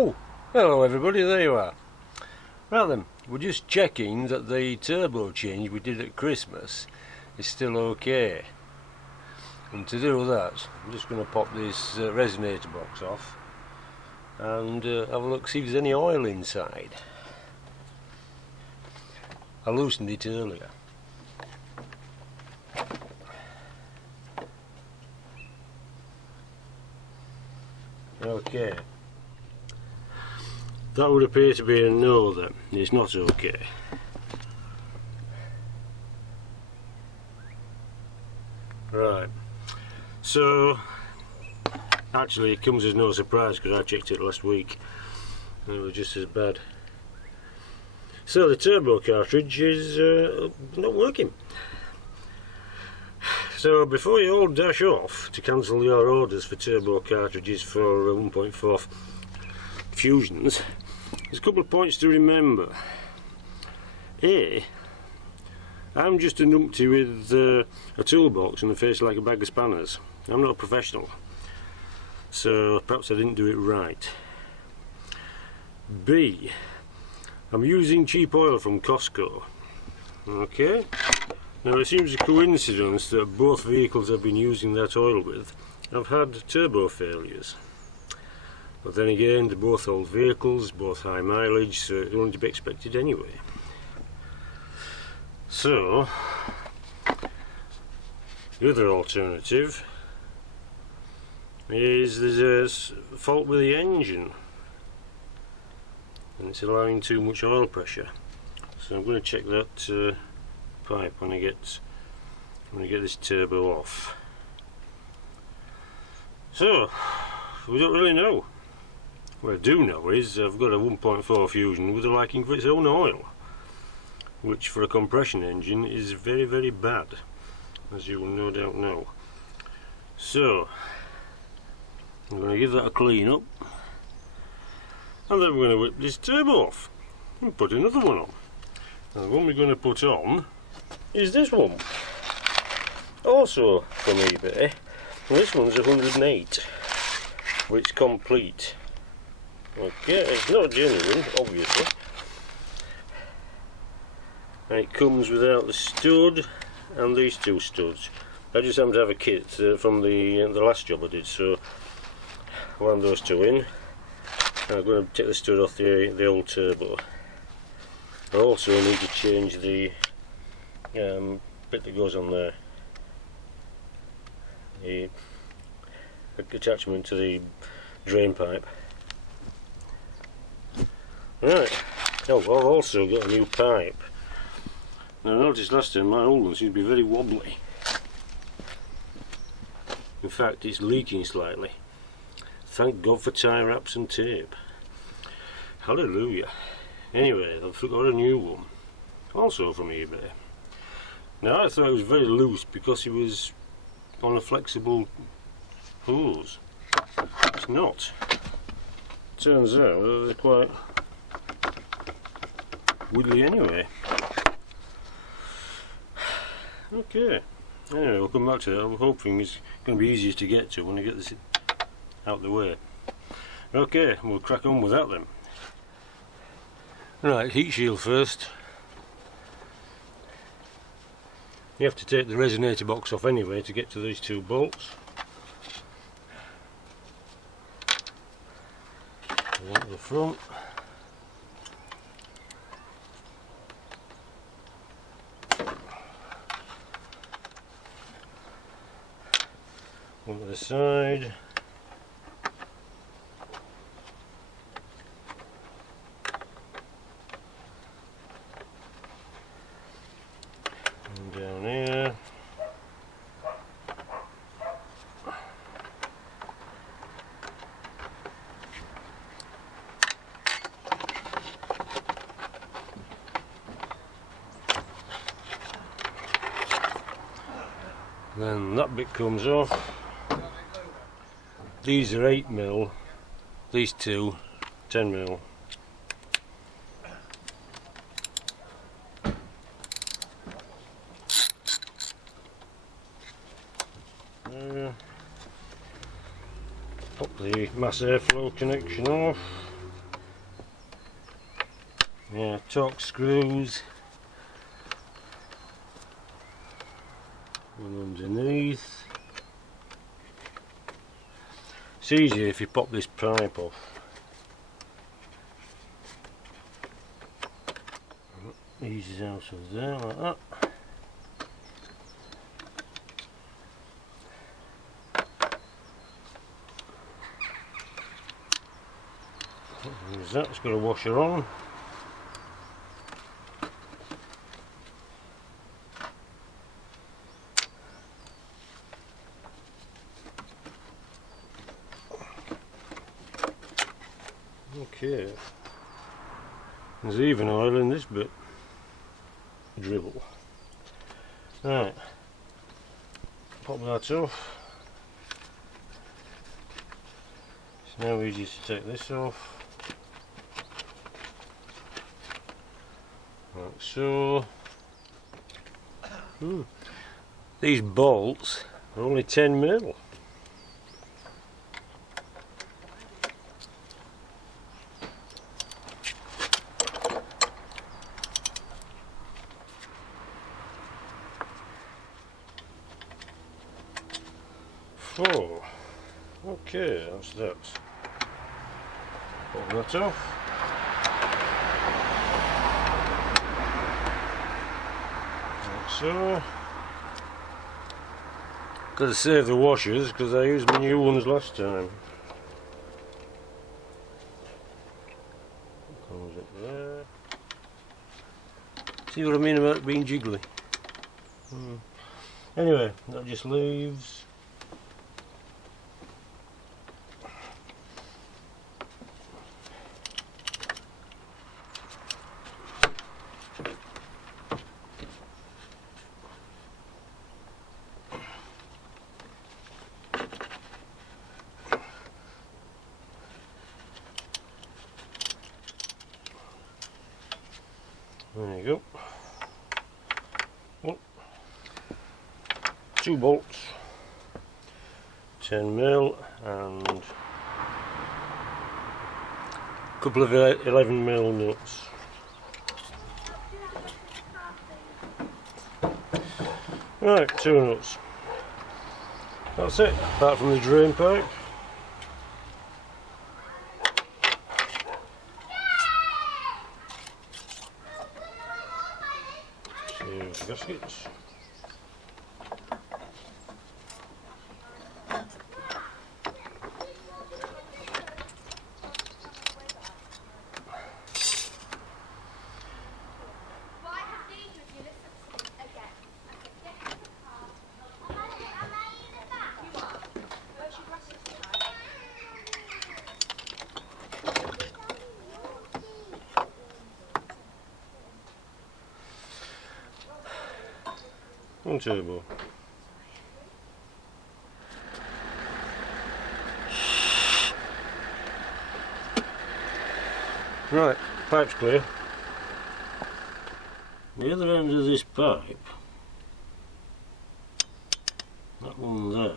Oh, hello everybody, there you are. Right then, we're just checking that the turbo change we did at Christmas is still okay. And to do that, I'm just going to pop this resonator box off and have a look, see if there's any oil inside. I loosened it earlier. Okay. That would appear to be a no then. It's not okay. Right. So, actually it comes as no surprise because I checked it last week and it was just as bad. So the turbo cartridge is not working. So before you all dash off to cancel your orders for turbo cartridges for 1.4 Fusions, there's a couple of points to remember. A, I'm just a numpty with a toolbox and a face like a bag of spanners. I'm not a professional, so perhaps I didn't do it right. B, I'm using cheap oil from Costco. Okay, now it seems a coincidence that both vehicles I've been using that oil with have had turbo failures. But then again, they're both old vehicles, both high mileage, so it's only to be expected anyway. So, the other alternative is there's a fault with the engine and it's allowing too much oil pressure. So I'm going to check that pipe when I get this turbo off. So, we don't really know. What I do know is I've got a 1.4 Fusion with a liking for its own oil, which for a compression engine is very, very bad, as you will no doubt know. So I'm going to give that a clean up, and then we're going to whip this turbo off and put another one on. And the one we're going to put on is this one, also from eBay. And this one's 108, but it's complete. Okay, it's not genuine, obviously. And it comes without the stud and these two studs. I just happen to have a kit from the last job I did, so I'll hand those two in. I'm going to take the stud off the old turbo. I also need to change the bit that goes on there, the attachment to the drain pipe. Right, oh, I've also got a new pipe. Now I noticed last time my old one seems to be very wobbly. In fact, it's leaking slightly. Thank God for tie wraps and tape. Hallelujah. Anyway, I've got a new one, also from eBay. Now I thought it was very loose because it was on a flexible hose. It's not. Turns out that they're quite wiggly anyway. Okay, anyway, we'll come back to that. I'm hoping it's going to be easier to get to when I get this out the way. Okay, we'll crack on with that then. Right, heat shield first. You have to take the resonator box off anyway to get to these two bolts. One at the front. One to the side. And down here. Then that bit comes off. These are 8mm, these two 10mm. Pop the mass airflow connection off. Yeah, torque screws. And underneath. It's easier if you pop this pipe off. Eases out of there like that. There's that, it's got a washer on. Okay. There's even oil in this bit. Dribble. Right. Pop that off. It's now easy to take this off. Like so. These bolts are only 10mm. Oh, okay, that's that. Pop that off. Like so. Got to save the washers because I used my new ones last time. Comes up there. See what I mean about being jiggly? Anyway, that just leaves. There you go. Oh. 2 bolts, 10mm and a couple of 11mm nuts. Right, 2 nuts. That's it, apart from the drain pipe. Gaskets. One turbo. Right, pipe's clear. The other end of this pipe, that one there,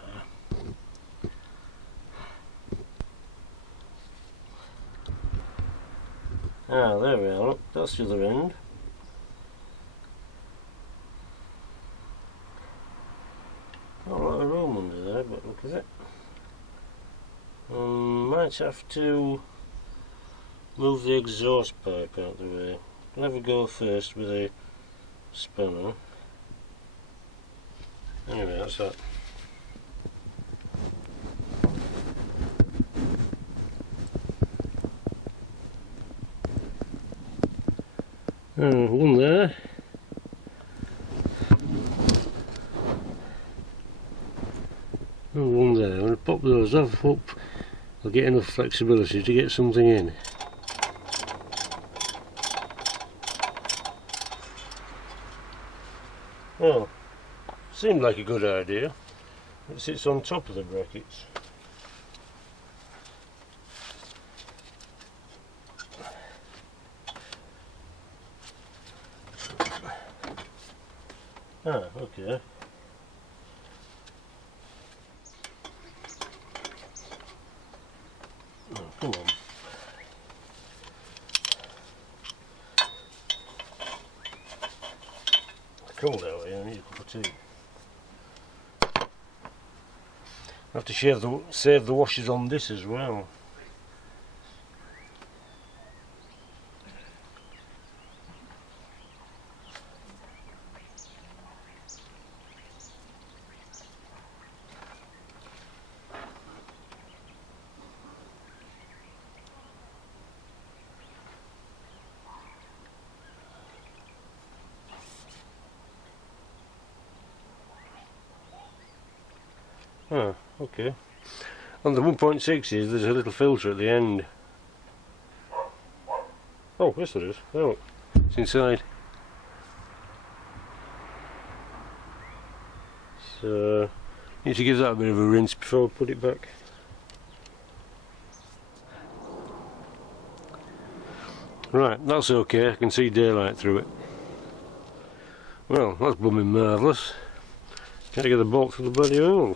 there we are, look, that's the other end. Not a lot of room under there, but look at it. Might have to move the exhaust pipe out the way. I'll have a go first with a spanner. Anyway, that's that. One there. And one there. I'm going to pop those off. Hope I'll get enough flexibility to get something in. Well, seemed like a good idea. It sits on top of the brackets. Okay. Oh, come on. too. I have to save the washers on this as well. Ah, okay. On the 1.6s there's a little filter at the end. Oh, yes there is. Oh, it's inside. So, need to give that a bit of a rinse before I put it back. Right, that's okay, I can see daylight through it. Well, that's blooming marvellous. Can't get the bolt through the bloody hole.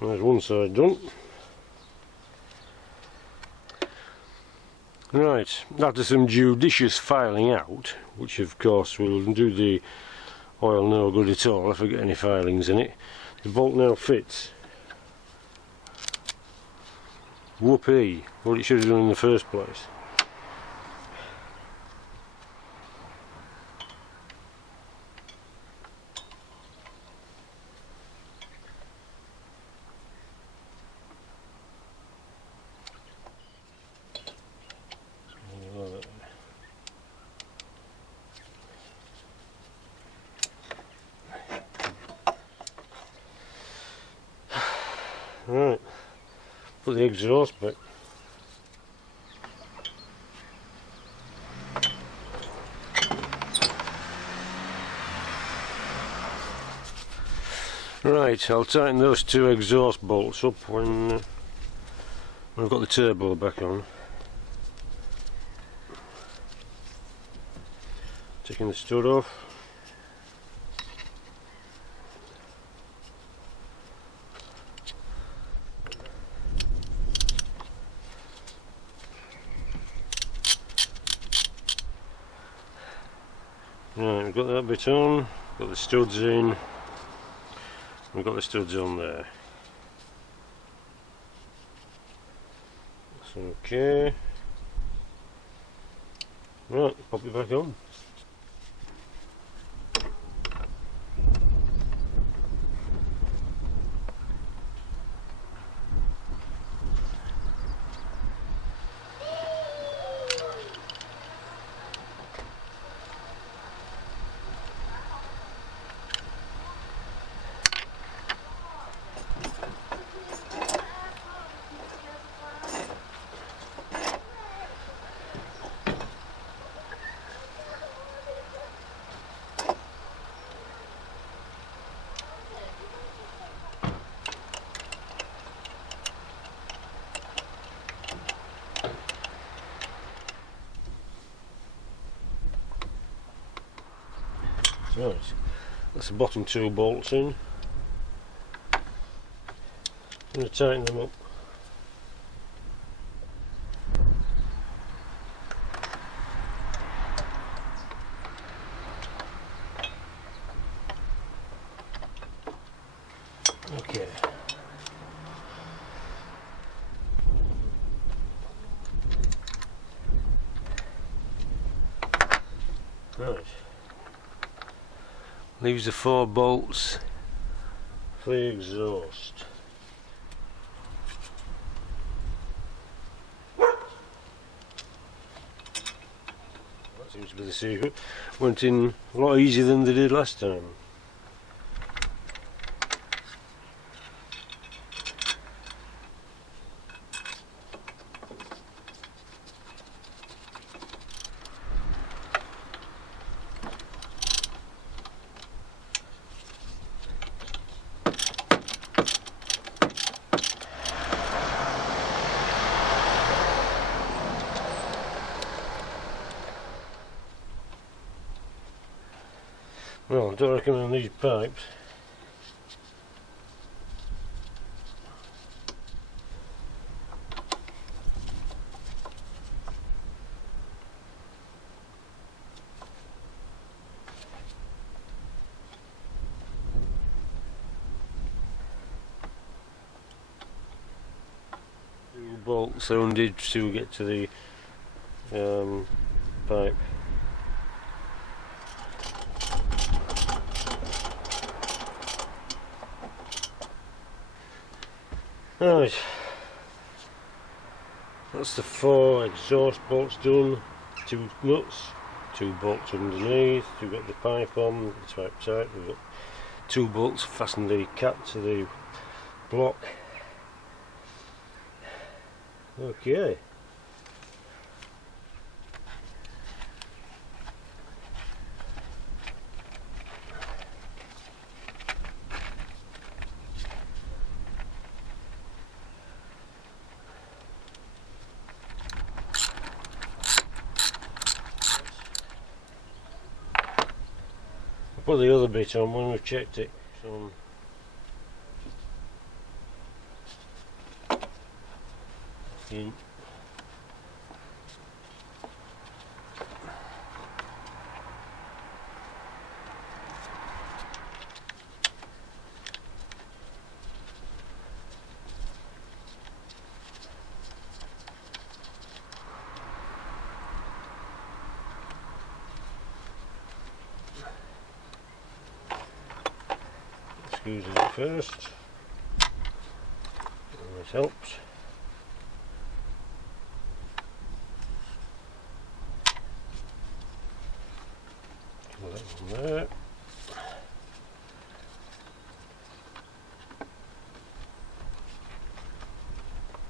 There's one side done. Right, after some judicious filing out, which of course will do the oil no good at all if I get any filings in it, the bolt now fits. Whoopee, what it should have done in the first place. Right, put the exhaust back. Right, I'll tighten those two exhaust bolts up when I've got the turbo back on. Taking the stud off. Right, we've got that bit on, got the studs in, we've got the studs on there. That's okay. Right, pop it back on. Right, that's the bottom two bolts in. I'm going to tighten them up. Okay. Right. Leaves the 4 bolts for the exhaust. That seems to be the secret. Went in a lot easier than they did last time. I don't recommend these pipes. Two bolts sounded to get to the pipe. Right, that's the 4 exhaust bolts done, 2 nuts, 2 bolts underneath, we've got the pipe on, it's pipe tight, we've got 2 bolts fasten the cap to the block. Okay. I'll put the other bit on when we've checked it. In. Screws in first. This helps. Put that one there.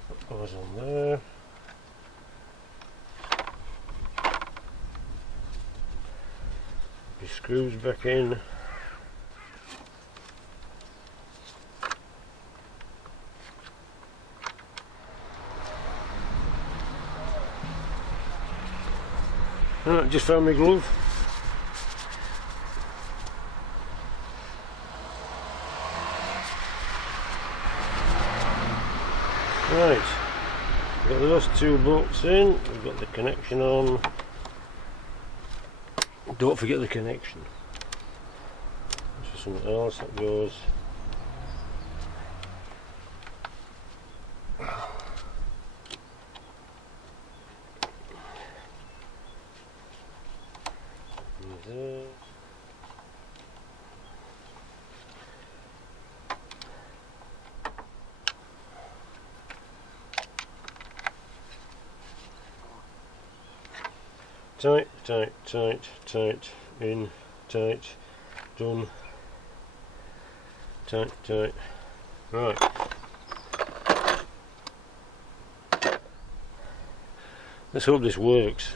Put those on there. Your screws back in. Right, just found my glove. Right, we've got those 2 bolts in, we've got the connection on. Don't forget the connection. This is something else that goes. There. Tight, tight, tight, tight, in, tight, done, tight, tight. Right. Let's hope this works.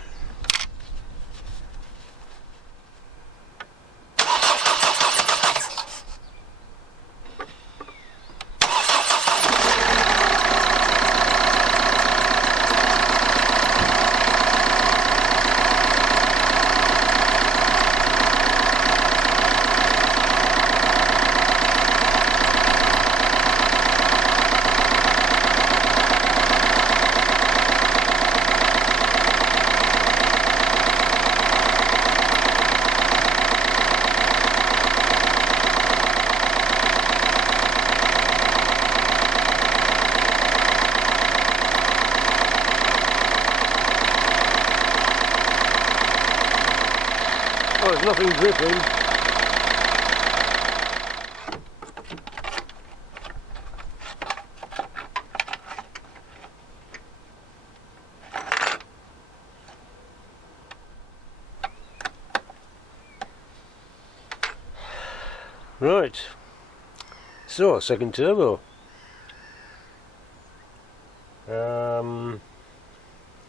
Oh, there's nothing dripping. Right, so second turbo.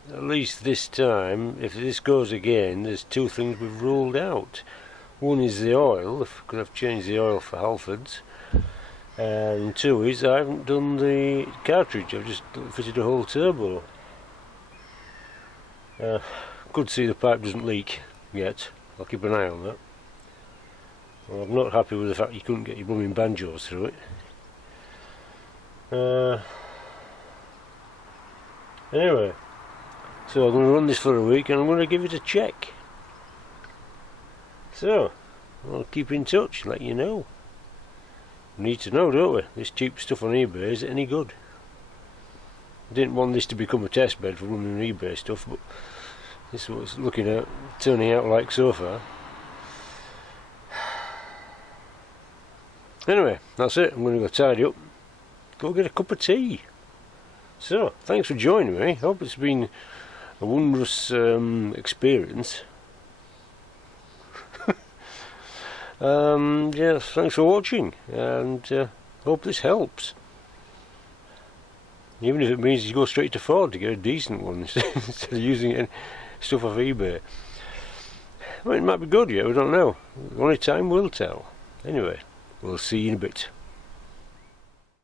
At least this time, if this goes again, there's 2 things we've ruled out. One is the oil, because I've changed the oil for Halfords, and 2 is I haven't done the cartridge, I've just fitted a whole turbo. Good to see the pipe doesn't leak yet, I'll keep an eye on that. Well, I'm not happy with the fact you couldn't get your blooming banjos through it. Anyway, so I'm going to run this for a week and I'm going to give it a check. So, I'll keep in touch, let you know. We need to know, don't we? This cheap stuff on eBay, is it any good? I didn't want this to become a test bed for running eBay stuff, but this is what it's looking at, turning out like so far. Anyway, that's it. I'm going to go tidy up, go get a cup of tea. So, thanks for joining me. Hope it's been a wondrous experience. Yeah, thanks for watching, and hope this helps. Even if it means you go straight to Ford to get a decent one instead of using stuff off eBay. I mean, it might be good, yeah, we don't know. Only time will tell. Anyway, we'll see you in a bit.